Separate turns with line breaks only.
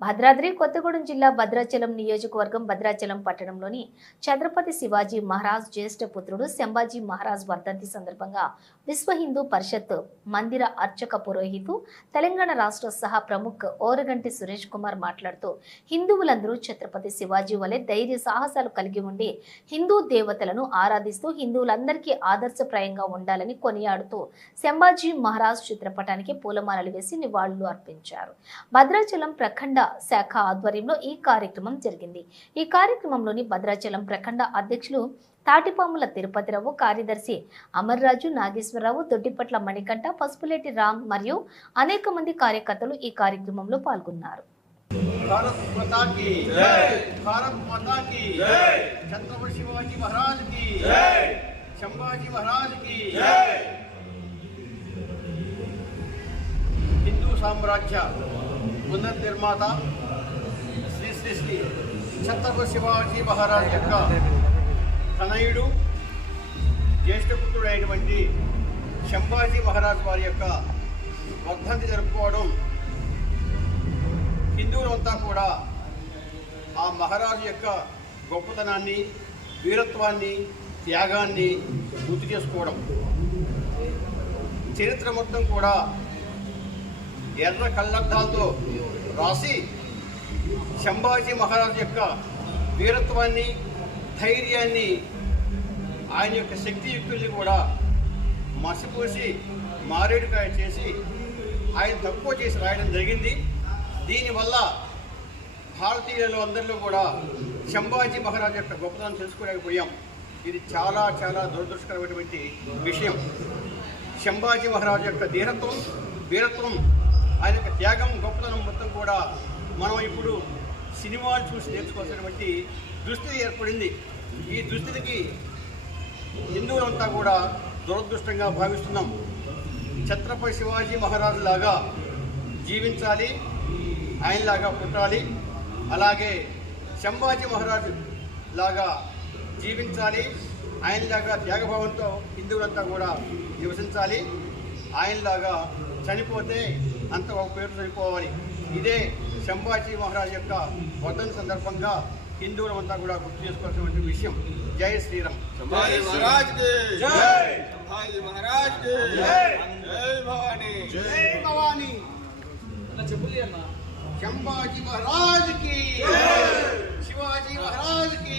భద్రాద్రి కొత్తగూడెం జిల్లా భద్రాచలం నియోజకవర్గం భద్రాచలం పట్టణంలోని ఛత్రపతి శివాజీ మహారాజ్ జ్యేష్ఠ పుత్రుడు శంభాజీ మహారాజ్ వర్ధంతి సందర్భంగా విశ్వ హిందూ పరిషత్ మందిర అర్చక పురోహితు తెలంగాణ రాష్ట్ర సహా ప్రముఖ్ ఓరగంటి సురేష్ కుమార్ మాట్లాడుతూ హిందువులందరూ ఛత్రపతి శివాజీ వలె ధైర్య సాహసాలు కలిగి ఉండి హిందూ దేవతలను ఆరాధిస్తూ హిందువులందరికీ ఆదర్శప్రాయంగా ఉండాలని కొనియాడుతూ శంభాజీ మహారాజ్ చిత్రపటానికి పూలమాలలు వేసి నివాళులు అర్పించారు. భద్రాచలం ప్రఖండ శాఖ ఆధ్వర్యంలో ఈ కార్యక్రమం జరిగింది. ఈ కార్యక్రమంలోని భద్రాచలం ప్రఖండ అధ్యక్షులు తాటిపాముల తిరుపతిరావు కార్యదర్శి అమర్రాజు నాగేశ్వరరావు దొడ్డిపట్ల మణికంఠ పసుపులేటి రామ్ మరియు అనేక మంది కార్యకర్తలు ఈ కార్యక్రమంలో పాల్గొన్నారు.
హిందూ పునర్నిర్మాత శ్రీ శ్రీ శ్రీ ఛత్రపతి శివాజీ మహారాజ్ యొక్క తనయుడు జ్యేష్ఠపుత్రుడు అయినటువంటి శంభాజీ మహారాజ్ వారి యొక్క వర్ధంతి జరుపుకోవడం హిందువులంతా కూడా ఆ మహారాజు యొక్క గొప్పతనాన్ని వీరత్వాన్ని త్యాగాన్ని గుర్తు చేసుకోవడం. చరిత్ర మొత్తం కూడా ఎర్ర కళ్ళద్దాలతో రాసి శంభాజీ మహారాజు యొక్క వీరత్వాన్ని ధైర్యాన్ని ఆయన యొక్క శక్తియుక్తుల్ని కూడా మసిపూసి మారేడుకాయ చేసి ఆయన తక్కువ చేసి రాయడం జరిగింది. దీనివల్ల భారతీయులలో అందరిలో కూడా శంభాజీ మహారాజు యొక్క గొప్పతనం తెలుసుకోలేకపోయాం. ఇది చాలా చాలా దురదృష్టకరమైనటువంటి విషయం. శంభాజీ మహారాజు యొక్క ధీరత్వం వీరత్వం ఆయన యొక్క త్యాగం గొప్పతనం మొత్తం కూడా మనం ఇప్పుడు సినిమాలు చూసి నేర్చుకోవాల్సినటువంటి దుస్థితి ఏర్పడింది. ఈ దుస్థితికి హిందువులంతా కూడా దురదృష్టంగా భావిస్తున్నాం. ఛత్రపతి శివాజీ మహారాజు లాగా జీవించాలి ఆయనలాగా పుట్టాలి అలాగే శంభాజీ మహారాజు లాగా జీవించాలి ఆయనలాగా త్యాగభావంతో హిందువులంతా కూడా నివసించాలి ఆయనలాగా చనిపోతే అంత ఒక పేరు చనిపోవాలి. ఇదే శంభాజీ మహారాజ్ యొక్క వర్ధన సందర్భంగా హిందువులమంతా కూడా గుర్తు చేసుకోవాల్సినటువంటి విషయం. జై శ్రీరామ్. మహారాజ్ శంభాజీ మహారాజ్కి శివాజీ మహారాజ్కి